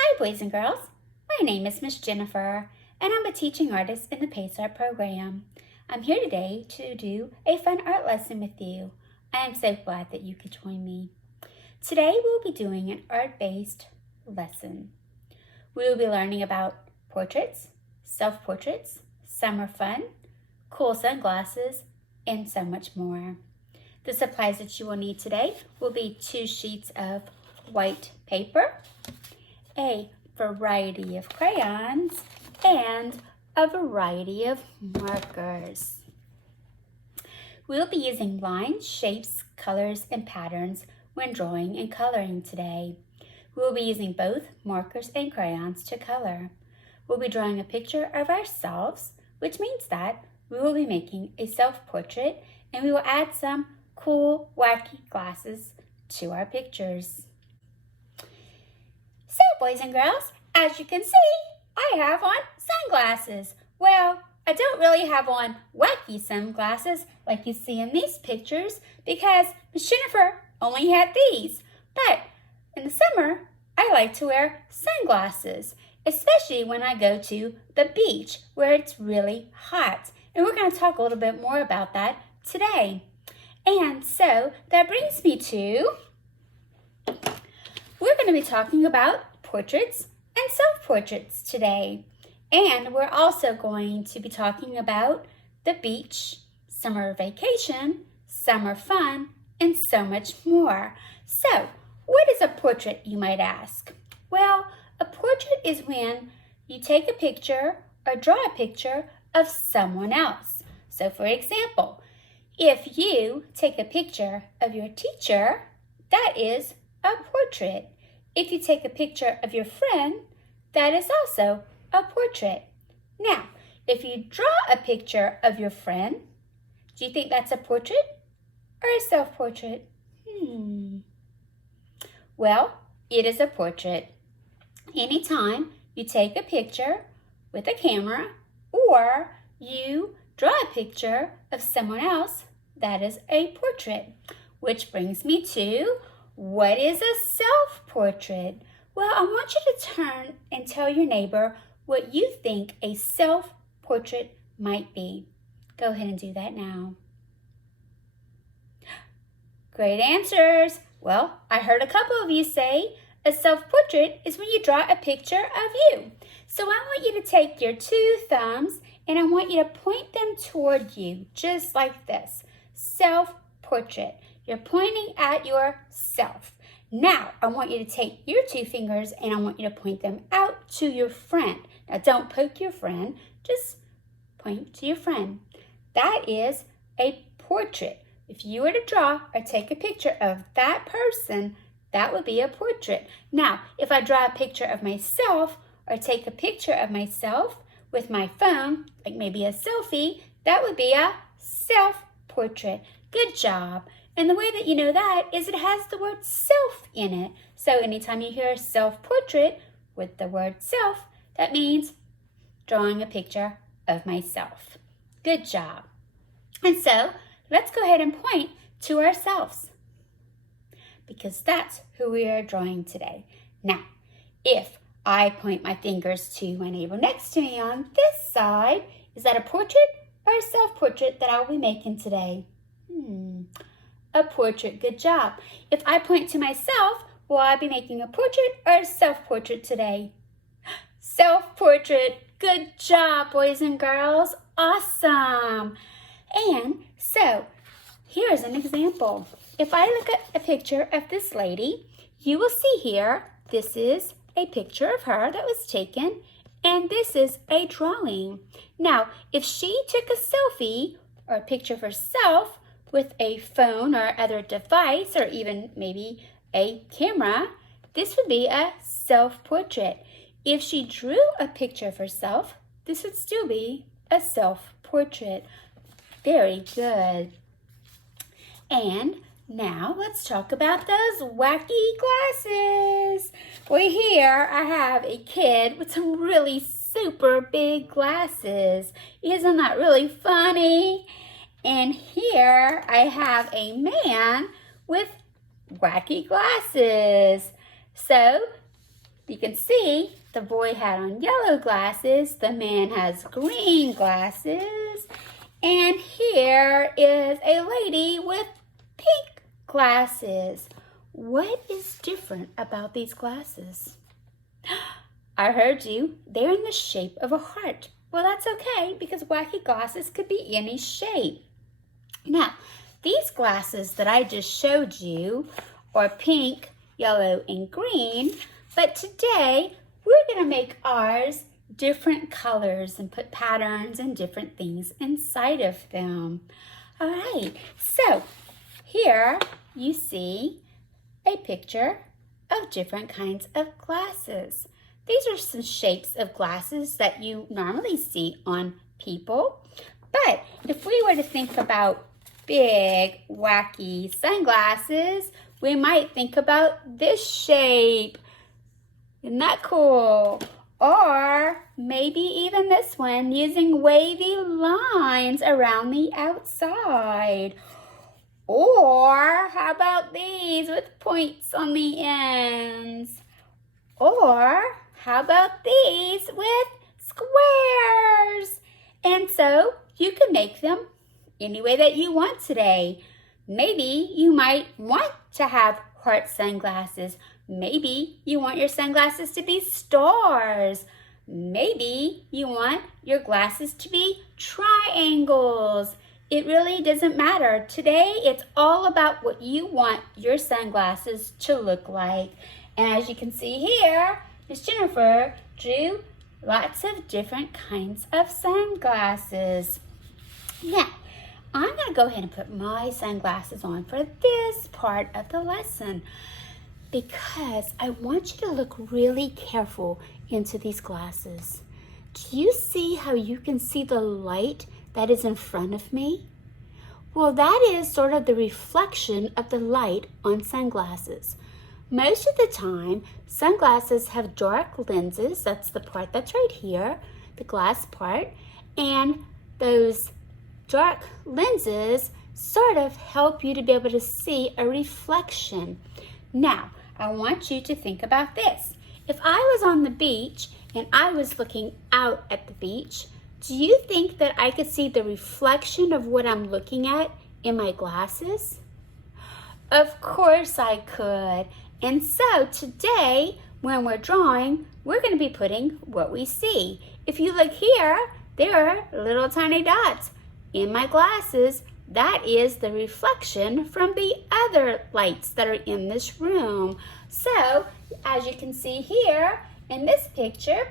Hi, boys and girls. My name is Miss Jennifer, and I'm a teaching artist in the PACE Art program. I'm here today to do a fun art lesson with you. I am so glad that you could join me. Today we'll be doing an art-based lesson. We will be learning about portraits, self-portraits, summer fun, cool sunglasses, and so much more. The supplies that you will need today will be 2 sheets of white paper, a variety of crayons, and a variety of markers. We'll be using lines, shapes, colors, and patterns when drawing and coloring today. We'll be using both markers and crayons to color. We'll be drawing a picture of ourselves, which means that we will be making a self-portrait, and we will add some cool, wacky glasses to our pictures. So, boys and girls, as you can see, I have on sunglasses. Well, I don't really have on wacky sunglasses like you see in these pictures because Miss Jennifer only had these. But in the summer, I like to wear sunglasses, especially when I go to the beach where it's really hot. And we're going to talk a little bit more about that today. And so that brings me to, we're going to be talking about portraits and self-portraits today. And we're also going to be talking about the beach, summer vacation, summer fun, and so much more. So, what is a portrait, you might ask? Well, a portrait is when you take a picture or draw a picture of someone else. So, for example, if you take a picture of your teacher, that is a portrait. If you take a picture of your friend, that is also a portrait. Now, if you draw a picture of your friend, do you think that's a portrait or a self-portrait? Well, it is a portrait. Anytime you take a picture with a camera or you draw a picture of someone else, that is a portrait. Which brings me to, what is a self-portrait? Well, I want you to turn and tell your neighbor what you think a self-portrait might be. Go ahead and do that now. Great answers. Well, I heard a couple of you say a self-portrait is when you draw a picture of you. So I want you to take your 2 thumbs and I want you to point them toward you, just like this. Self-portrait. You're pointing at yourself. Now, I want you to take your 2 fingers and I want you to point them out to your friend. Now, don't poke your friend, just point to your friend. That is a portrait. If you were to draw or take a picture of that person, that would be a portrait. Now, if I draw a picture of myself or take a picture of myself with my phone, like maybe a selfie, that would be a self-portrait. Good job. And the way that you know that is it has the word self in it. So anytime you hear self-portrait with the word self, that means drawing a picture of myself. Good job. And so let's go ahead and point to ourselves because that's who we are drawing today. Now, if I point my fingers to my neighbor next to me on this side, is that a portrait or a self-portrait that I will be making today? A portrait. Good job. If I point to myself, will I be making a portrait or a self-portrait today? Self-portrait. Good job, boys and girls. Awesome. And so, here's an example. If I look at a picture of this lady, you will see here, this is a picture of her that was taken, and this is a drawing. Now, if she took a selfie or a picture of herself with a phone or other device or even maybe a camera, this would be a self-portrait. If she drew a picture of herself, this would still be a self-portrait. Very good. And now let's talk about those wacky glasses. Well, here I have a kid with some really super big glasses. Isn't that really funny? And here I have a man with wacky glasses. So You can see the boy had on yellow glasses, the man has green glasses, and here is a lady with pink glasses. What is different about these glasses? I heard you. They're in the shape of a heart. Well, that's okay because wacky glasses could be any shape. Now, these glasses that I just showed you are pink, yellow, and green, but today we're going to make ours different colors and put patterns and different things inside of them. All right, so here you see a picture of different kinds of glasses. These are some shapes of glasses that you normally see on people. But if we were to think about big, wacky sunglasses, we might think about this shape. Isn't that cool? Or maybe even this one using wavy lines around the outside. Or how about these with points on the ends? Or how about these with squares? And so you can make them any way that you want today. Maybe you might want to have heart sunglasses. Maybe you want your sunglasses to be stars. Maybe you want your glasses to be triangles. It really doesn't matter. Today, it's all about what you want your sunglasses to look like. And as you can see here, Miss Jennifer drew lots of different kinds of sunglasses. Now, I'm going to go ahead and put my sunglasses on for this part of the lesson because I want you to look really careful into these glasses. Do you see how you can see the light that is in front of me? Well, that is sort of the reflection of the light on sunglasses. Most of the time, sunglasses have dark lenses. That's the part that's right here, the glass part. And those dark lenses sort of help you to be able to see a reflection. Now, I want you to think about this. If I was on the beach and I was looking out at the beach, do you think that I could see the reflection of what I'm looking at in my glasses? Of course I could. And so today, when we're drawing, we're going to be putting what we see. If you look here, there are little tiny dots in my glasses. That is the reflection from the other lights that are in this room. So, as you can see here in this picture,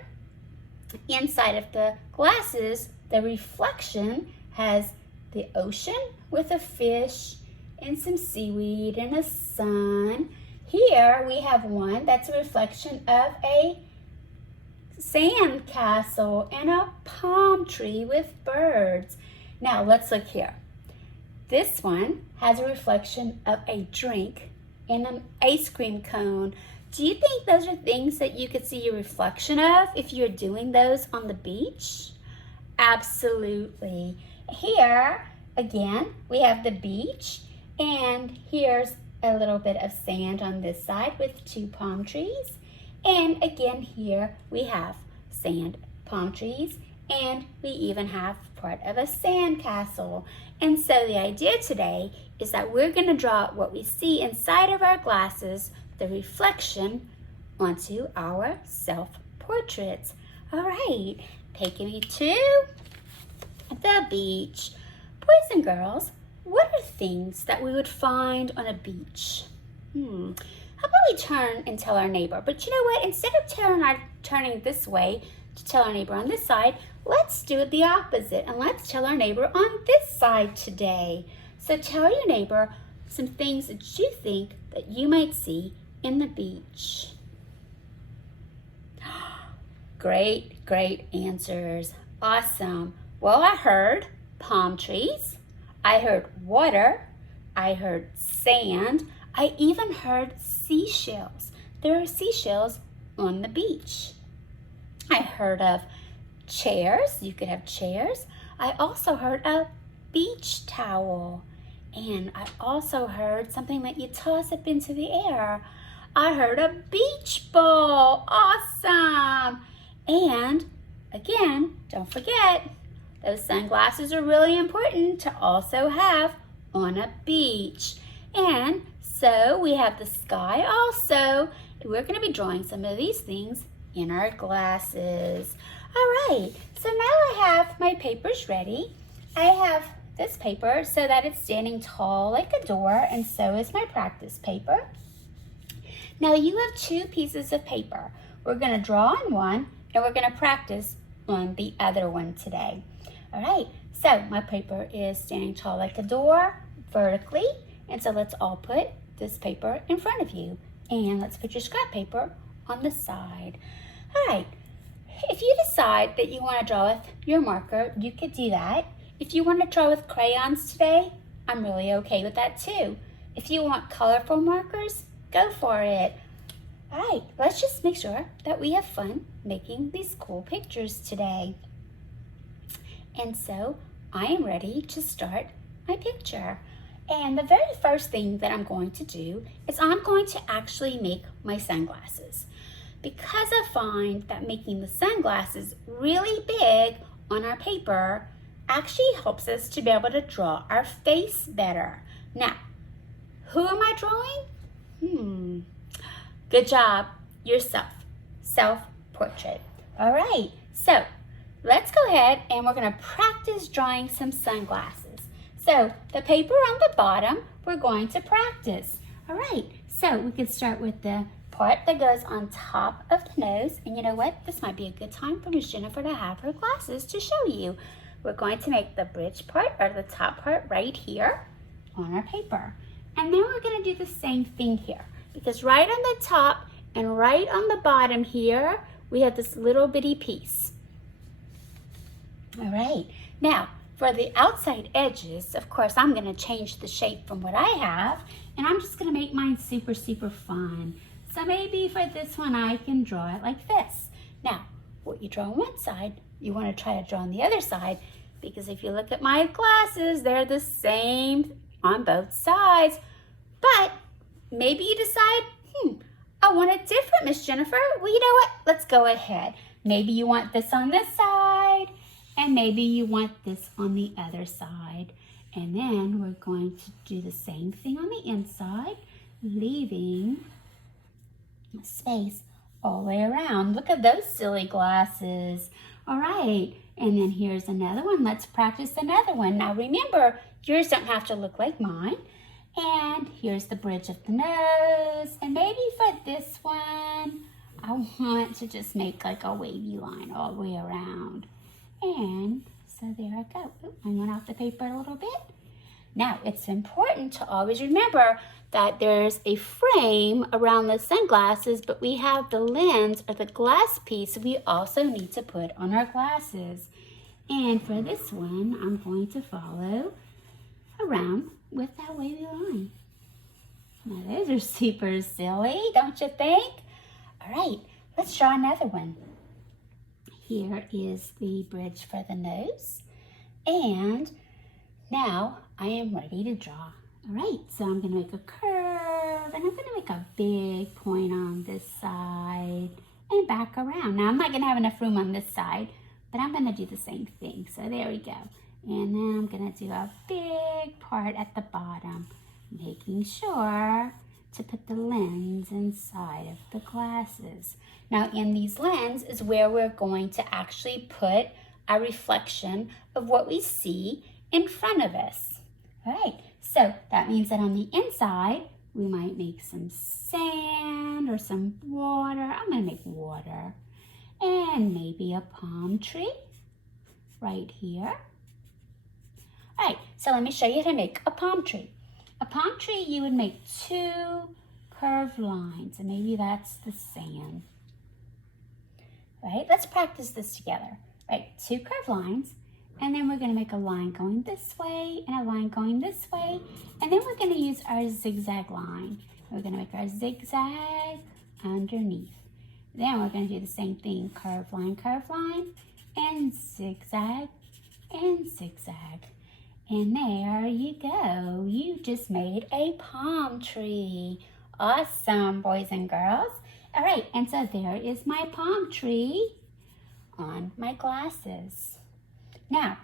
inside of the glasses, the reflection has the ocean with a fish and some seaweed and a sun. Here we have one that's a reflection of a sand castle and a palm tree with birds. Now let's look here. This one has a reflection of a drink and an ice cream cone. Do you think those are things that you could see your reflection of if you're doing those on the beach? Absolutely. Here, again, we have the beach, and here's a little bit of sand on this side with two palm trees. And again, here we have sand, palm trees, and we even have part of a sand castle. And so the idea today is that we're going to draw what we see inside of our glasses, the reflection, onto our self-portraits. All right, taking me to the beach. Boys and girls, what are things that we would find on a beach? How about we turn and tell our neighbor? But you know what? Instead of turning this way to tell our neighbor on this side, let's do it the opposite, and let's tell our neighbor on this side today. So tell your neighbor some things that you think that you might see in the beach. Great, great answers. Awesome. Well, I heard palm trees. I heard water. I heard sand. I even heard seashells. There are seashells on the beach. I heard of chairs. You could have chairs. I also heard a beach towel. And I also heard something that you toss up into the air. I heard a beach ball. Awesome. And again, don't forget, those sunglasses are really important to also have on a beach. And so we have the sky also. We're going to be drawing some of these things in our glasses. All right, so now I have my papers ready. I have this paper so that it's standing tall like a door, and so is my practice paper. Now you have two pieces of paper. We're going to draw on one and we're going to practice on the other one today. All right, so my paper is standing tall like a door vertically, and so let's all put this paper in front of you, and let's put your scrap paper on the side. All right, if you decide that you want to draw with your marker, you could do that. If you want to draw with crayons today, I'm really okay with that too. If you want colorful markers, go for it. All right, let's just make sure that we have fun making these cool pictures today. And so I am ready to start my picture. And the very first thing that I'm going to do is I'm going to actually make my sunglasses. Because I find that making the sunglasses really big on our paper actually helps us to be able to draw our face better. Now, who am I drawing? Good job, yourself, self-portrait. All right, so let's go ahead and we're gonna practice drawing some sunglasses. So the paper on the bottom, we're going to practice. All right, so we can start with the part that goes on top of the nose. And you know what? This might be a good time for Miss Jennifer to have her glasses to show you. We're going to make the bridge part, or the top part, right here on our paper. And then we're gonna do the same thing here, because right on the top and right on the bottom here, we have this little bitty piece. All right, now for the outside edges, of course, I'm gonna change the shape from what I have, and I'm just gonna make mine super, super fun. So maybe for this one, I can draw it like this. Now, what you draw on one side, you wanna try to draw on the other side, because if you look at my glasses, they're the same on both sides. But maybe you decide, I want it different, Miss Jennifer. Well, you know what? Let's go ahead. Maybe you want this on this side, and maybe you want this on the other side. And then we're going to do the same thing on the inside, leaving space all the way around. Look at those silly glasses. All right, and then here's another one. Let's practice another one. Now remember, yours don't have to look like mine. And here's the bridge of the nose. And maybe for this one, I want to just make like a wavy line all the way around. And so there I go. I went off the paper a little bit. Now, it's important to always remember that there's a frame around the sunglasses, but we have the lens or the glass piece we also need to put on our glasses. And for this one, I'm going to follow around with that wavy line. Now, those are super silly, don't you think? All right, let's draw another one. Here is the bridge for the nose. And now I am ready to draw. All right, so I'm gonna make a curve, and I'm gonna make a big point on this side and back around. Now I'm not gonna have enough room on this side, but I'm gonna do the same thing. So there we go. And then I'm gonna do a big part at the bottom, making sure to put the lens inside of the glasses. Now in these lenses is where we're going to actually put a reflection of what we see in front of us. All right, so that means that on the inside, we might make some sand or some water. I'm gonna make water. And maybe a palm tree right here. All right, so let me show you how to make a palm tree. A palm tree, you would make two curved lines, and maybe that's the sand. Right, let's practice this together. Right, two curved lines, and then we're gonna make a line going this way and a line going this way, and then we're gonna use our zigzag line. We're gonna make our zigzag underneath. Then we're gonna do the same thing, curved line, and zigzag, and zigzag. And there you go. You just made a palm tree. Awesome, boys and girls. All right, and so there is my palm tree on my glasses. Now,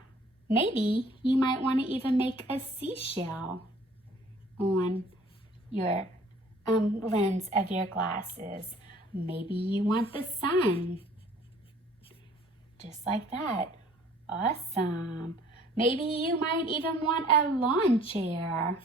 maybe you might want to even make a seashell on your lens of your glasses. Maybe you want the sun, just like that. Awesome. Maybe you might even want a lawn chair.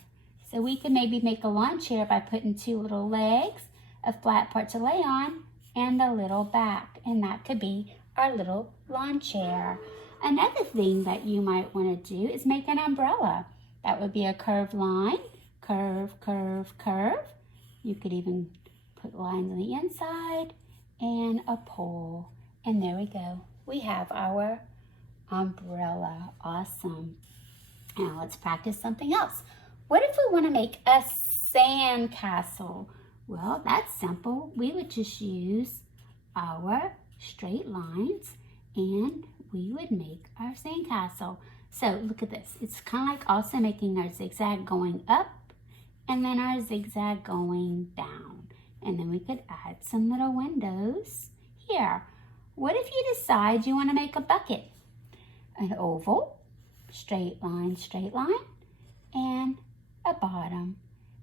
So we can maybe make a lawn chair by putting two little legs, a flat part to lay on, and a little back. And that could be our little lawn chair. Another thing that you might want to do is make an umbrella. That would be a curved line, curve, curve, curve. You could even put lines on the inside and a pole. And there we go. We have our umbrella. Awesome. Now let's practice something else. What if we want to make a sand castle? Well, that's simple. We would just use our straight lines and we would make our sand castle. So look at this. It's kind of like also making our zigzag going up and then our zigzag going down. And then we could add some little windows here. What if you decide you want to make a bucket? An oval, straight line, and a bottom.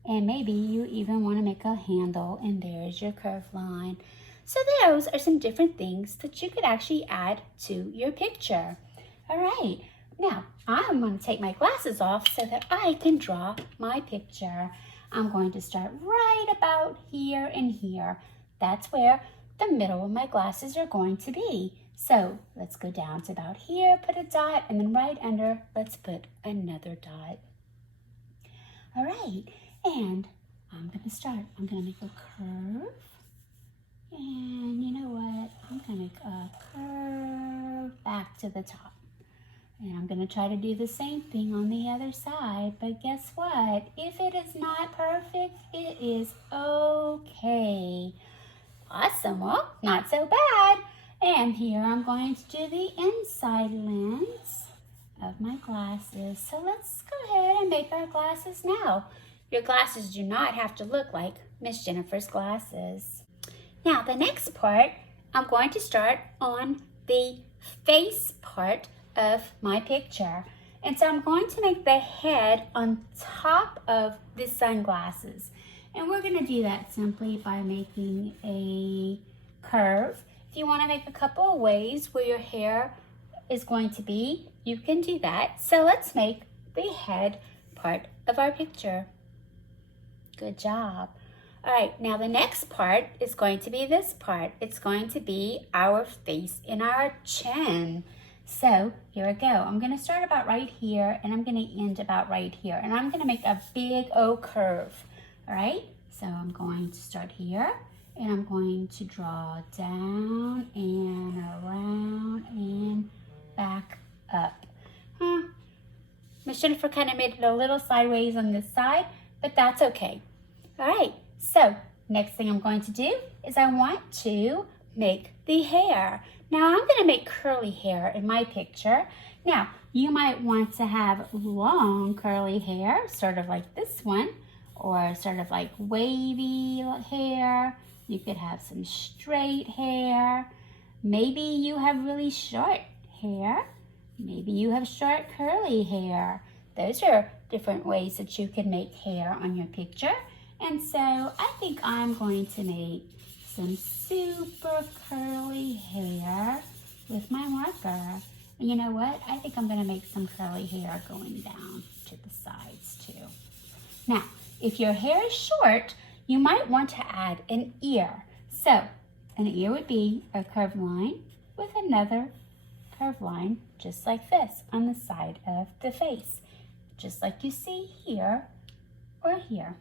And maybe you even want to make a handle, and there's your curved line. So those are some different things that you could actually add to your picture. All right, now I'm going to take my glasses off so that I can draw my picture. I'm going to start right about here and here. That's where the middle of my glasses are going to be. So let's go down to about here, put a dot, and then right under, let's put another dot. All right, and I'm going to start. I'm going to make a curve. And you know what? I'm going to make a curve back to the top. And I'm going to try to do the same thing on the other side. But guess what? If it is not perfect, it is okay. Awesome. Well, not so bad. And here I'm going to do the inside lens of my glasses. So let's go ahead and make our glasses now. Your glasses do not have to look like Miss Jennifer's glasses. Now the next part, I'm going to start on the face part of my picture. And so I'm going to make the head on top of the sunglasses. And we're going to do that simply by making a curve. If you want to make a couple of ways where your hair is going to be, you can do that. So let's make the head part of our picture. Good job. All right, now the next part is going to be this part. It's going to be our face and our chin. So here we go. I'm going to start about right here and I'm going to end about right here. And I'm going to make a big O curve. All right, so I'm going to start here and I'm going to draw down and around and back up. Miss Jennifer kind of made it a little sideways on this side, but that's okay. All right, so next thing I'm going to do is I want to make the hair. Now I'm going to make curly hair in my picture. Now you might want to have long curly hair, sort of like this one, or sort of like wavy hair. You could have some straight hair. Maybe you have really short hair. Maybe you have short curly hair. Those are different ways that you can make hair on your picture. And so I think I'm going to make some super curly hair with my marker. And you know what? I think I'm going to make some curly hair going down to the sides too. Now, if your hair is short, you might want to add an ear. So an ear would be a curved line with another curved line just like this on the side of the face, just like you see here or here.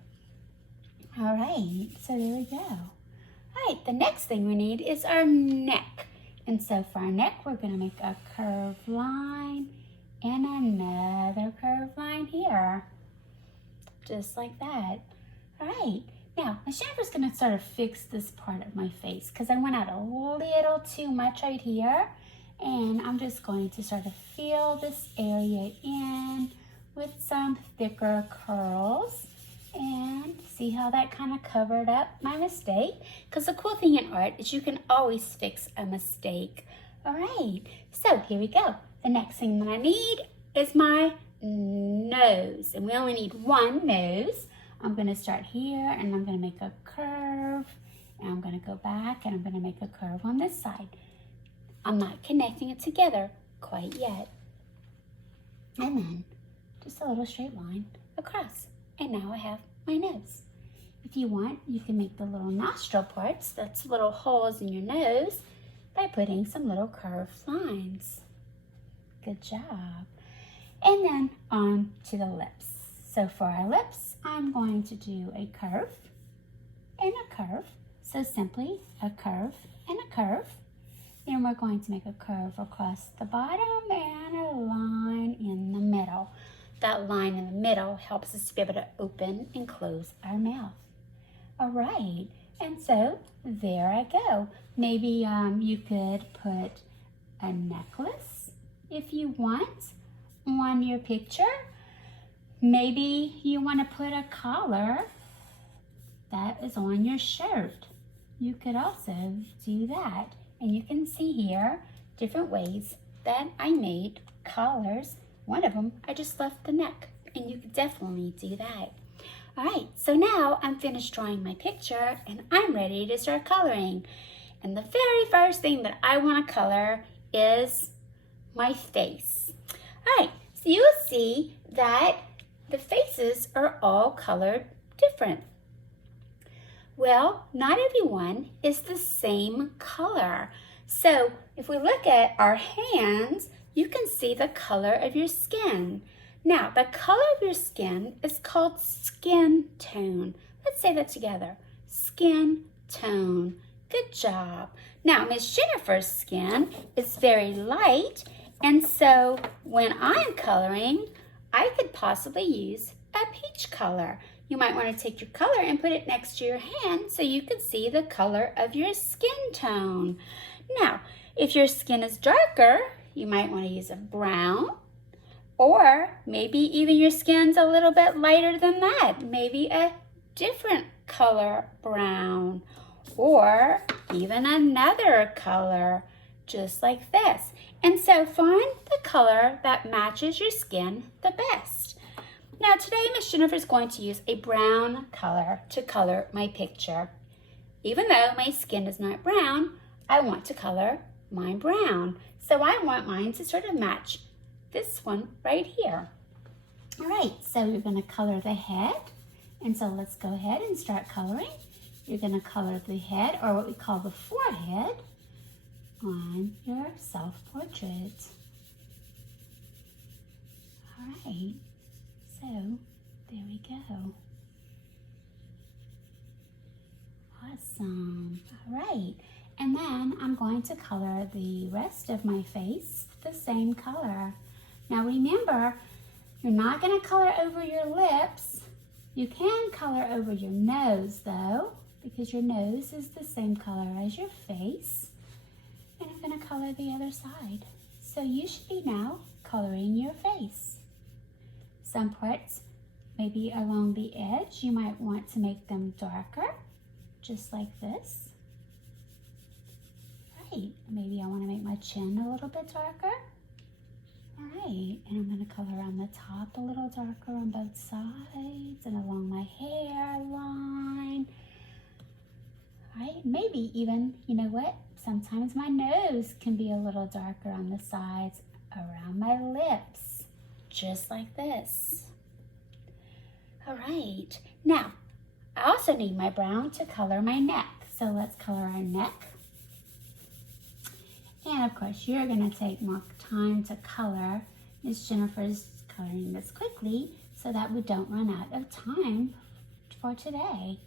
All right, so there we go. All right, the next thing we need is our neck. And so for our neck, we're going to make a curved line and another curved line here, just like that. All right, now Miss Jennifer's going to sort of fix this part of my face because I went out a little too much right here. And I'm just going to sort of fill this area in with some thicker curls. And see how that kind of covered up my mistake? Because the cool thing in art is you can always fix a mistake. All right, so here we go. The next thing that I need is my nose. And we only need one nose. I'm going to start here and I'm going to make a curve. And I'm going to go back and I'm going to make a curve on this side. I'm not connecting it together quite yet. And then just a little straight line across. And now I have my nose. If you want, you can make the little nostril parts, that's little holes in your nose, by putting some little curved lines. Good job. And then on to the lips. So for our lips, I'm going to do a curve and a curve. So simply a curve and a curve. Then we're going to make a curve across the bottom and a line in the middle. That line in the middle helps us to be able to open and close our mouth. All right, and so there I go. Maybe you could put a necklace if you want on your picture. Maybe you want to put a collar that is on your shirt. You could also do that. And you can see here different ways that I made collars. One of them, I just left the neck, and you could definitely do that. All right, so now I'm finished drawing my picture, and I'm ready to start coloring. And the very first thing that I want to color is my face. All right, so you will see that the faces are all colored different. Well, not everyone is the same color. So if we look at our hands, you can see the color of your skin. Now, the color of your skin is called skin tone. Let's say that together. Skin tone. Good job. Now, Miss Jennifer's skin is very light, and so when I'm coloring, I could possibly use a peach color. You might want to take your color and put it next to your hand so you can see the color of your skin tone. Now, if your skin is darker, you might want to use a brown, or maybe even your skin's a little bit lighter than that. Maybe a different color brown, or even another color, just like this. And so find the color that matches your skin the best. Now today, Miss Jennifer is going to use a brown color to color my picture. Even though my skin is not brown, I want to color mine brown. So I want mine to sort of match this one right here. All right, so you're going to color the head. And so let's go ahead and start coloring. You're going to color the head, or what we call the forehead, on your self-portrait. All right. So, there we go. Awesome. All right. And then I'm going to color the rest of my face the same color. Now remember, you're not going to color over your lips. You can color over your nose though, because your nose is the same color as your face. And I'm going to color the other side. So you should be now coloring your face. Some parts, maybe along the edge, you might want to make them darker, just like this. Right, maybe I want to make my chin a little bit darker. All right, and I'm going to color on the top a little darker on both sides and along my hairline. All right, maybe even, you know what, sometimes my nose can be a little darker on the sides around my lips. Just like this. All right, now I also need my brown to color my neck. So let's color our neck. And of course, you're gonna take more time to color. Miss Jennifer's coloring this quickly so that we don't run out of time for today.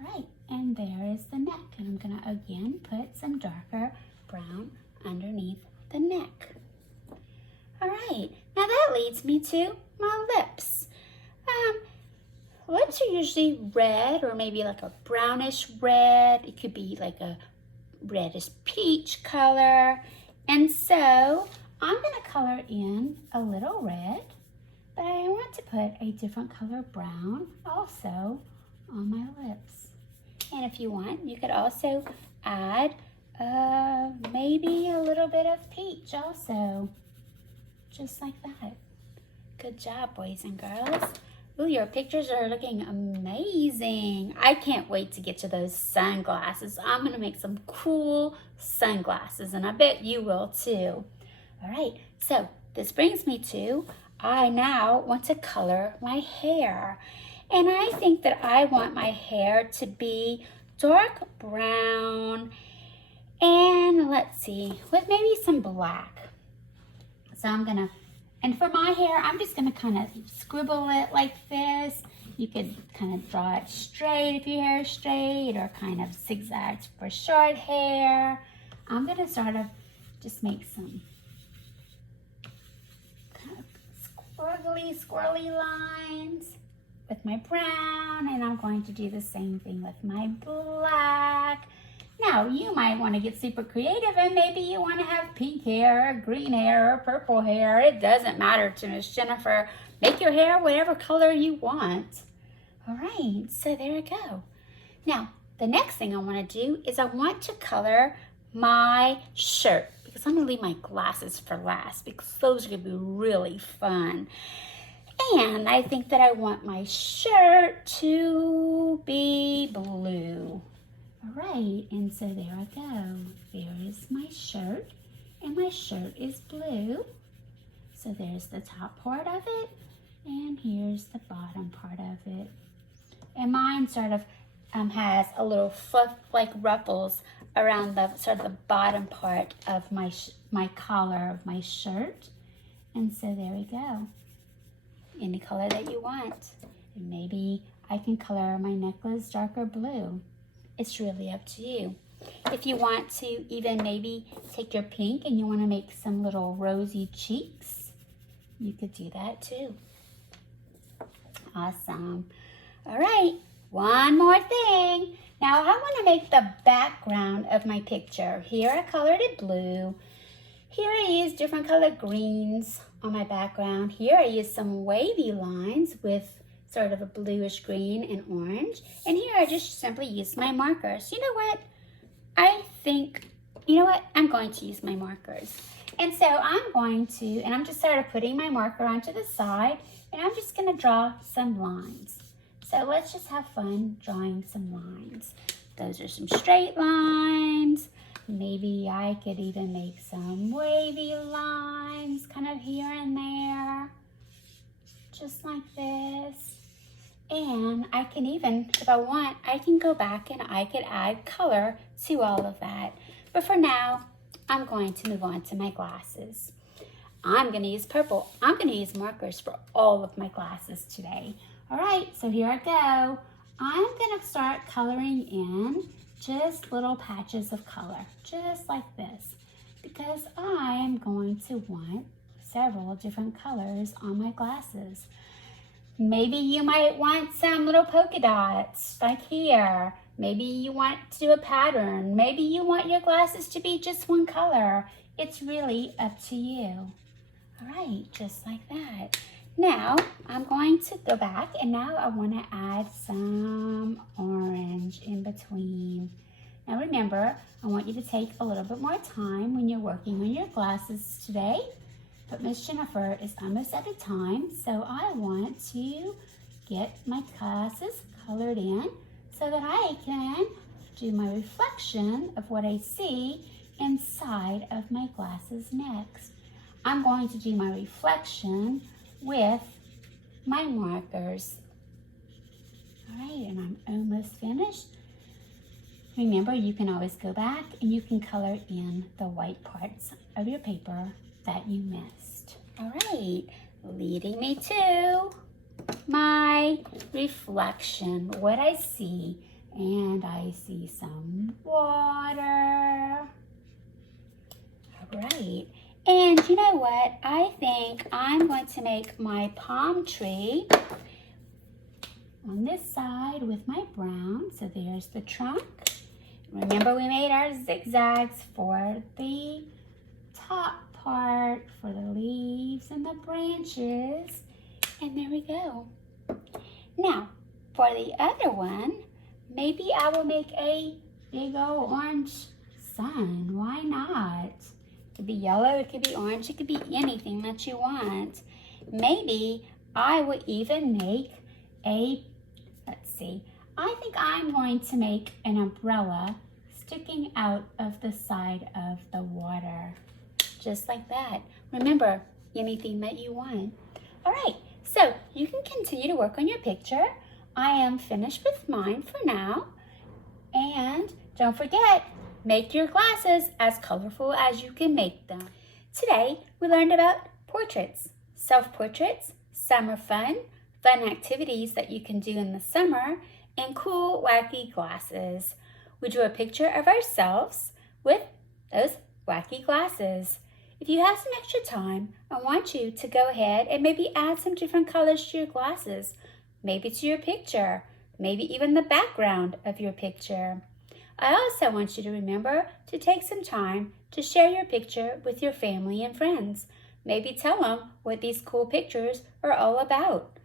All right, and there is the neck. And I'm gonna again put some darker brown underneath the neck. All right, now that leads me to my lips. Lips are usually red, or maybe like a brownish red. It could be like a reddish peach color. And so I'm gonna color in a little red but I want to put a different color brown also on my lips. And if you want, you could also add maybe a little bit of peach also, just like that. Good job, boys and girls. Ooh, your pictures are looking amazing. I can't wait to get to those sunglasses. I'm gonna make some cool sunglasses, and I bet you will too. All right, so this brings me to, I now want to color my hair. And I think that I want my hair to be dark brown and let's see, with maybe some black. So I'm gonna, and for my hair, I'm just gonna kind of scribble it like this. You could kind of draw it straight if your hair is straight, or kind of zigzags for short hair. I'm gonna sort of just make some kind of squirrely lines with my brown, and I'm going to do the same thing with my black. Now, you might want to get super creative, and maybe you want to have pink hair, or green hair, or purple hair. It doesn't matter to Miss Jennifer. Make your hair whatever color you want. All right, so there we go. Now, the next thing I want to do is I want to color my shirt, because I'm going to leave my glasses for last, because those are going to be really fun. And I think that I want my shirt to be blue. All right, and so there I go. There is my shirt, and my shirt is blue. So there's the top part of it, and here's the bottom part of it. And mine sort of has a little fluff, like ruffles around the sort of the bottom part of my collar of my shirt. And so there we go. Any color that you want. And maybe I can color my necklace darker blue. It's really up to you. If you want to even maybe take your pink and you want to make some little rosy cheeks, you could do that too. Awesome. All right, one more thing. Now I want to make the background of my picture. Here I colored it blue. Here I used different colored greens on my background. Here I used some wavy lines with sort of a bluish green and orange. And here I just simply used my markers. You know what? I'm going to use my markers. And so I'm going to, and I'm just sort of putting my marker onto the side, and I'm just going to draw some lines. So let's just have fun drawing some lines. Those are some straight lines. Maybe I could even make some wavy lines kind of here and there, just like this. And I can even, if I want, I can go back and I could add color to all of that. But for now, I'm going to move on to my glasses. I'm going to use purple. I'm going to use markers for all of my glasses today. All right, so here I go. I'm going to start coloring in just little patches of color, just like this, because I'm going to want several different colors on my glasses. Maybe you might want some little polka dots, like here. Maybe you want to do a pattern. Maybe you want your glasses to be just one color. It's really up to you. All right, just like that. Now, I'm going to go back, and now I want to add some orange in between. Now remember, I want you to take a little bit more time when you're working on your glasses today. But Miss Jennifer is almost out of time, so I want to get my glasses colored in so that I can do my reflection of what I see inside of my glasses next. I'm going to do my reflection with my markers. All right, and I'm almost finished. Remember, you can always go back and you can color in the white parts of your paper that you missed. All right, leading me to my reflection, what I see. And I see some water. All right, and you know what? I think I'm going to make my palm tree on this side with my brown. So there's the trunk. Remember, we made our zigzags for the top part, for the leaves and the branches. And there we go. Now, for the other one, maybe I will make a big old orange sun. Why not? It could be yellow, it could be orange, it could be anything that you want. Maybe I would even make I think I'm going to make an umbrella sticking out of the side of the water. Just like that. Remember, anything that you want. All right, so you can continue to work on your picture. I am finished with mine for now. And don't forget, make your glasses as colorful as you can make them. Today, we learned about portraits, self-portraits, summer fun activities that you can do in the summer, and cool, wacky glasses. We drew a picture of ourselves with those wacky glasses. If you have some extra time, I want you to go ahead and maybe add some different colors to your glasses, maybe to your picture, maybe even the background of your picture. I also want you to remember to take some time to share your picture with your family and friends. Maybe tell them what these cool pictures are all about.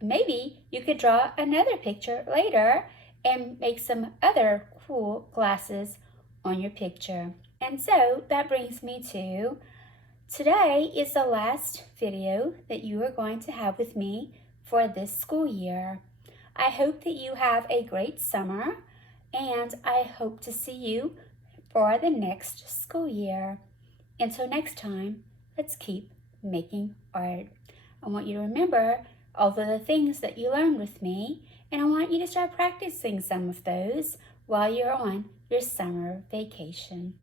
Maybe you could draw another picture later and make some other cool glasses on your picture. And so that brings me to today is the last video that you are going to have with me for this school year. I hope that you have a great summer, and I hope to see you for the next school year. Until next time, let's keep making art. I want you to remember all of the things that you learned with me, and I want you to start practicing some of those while you're on your summer vacation.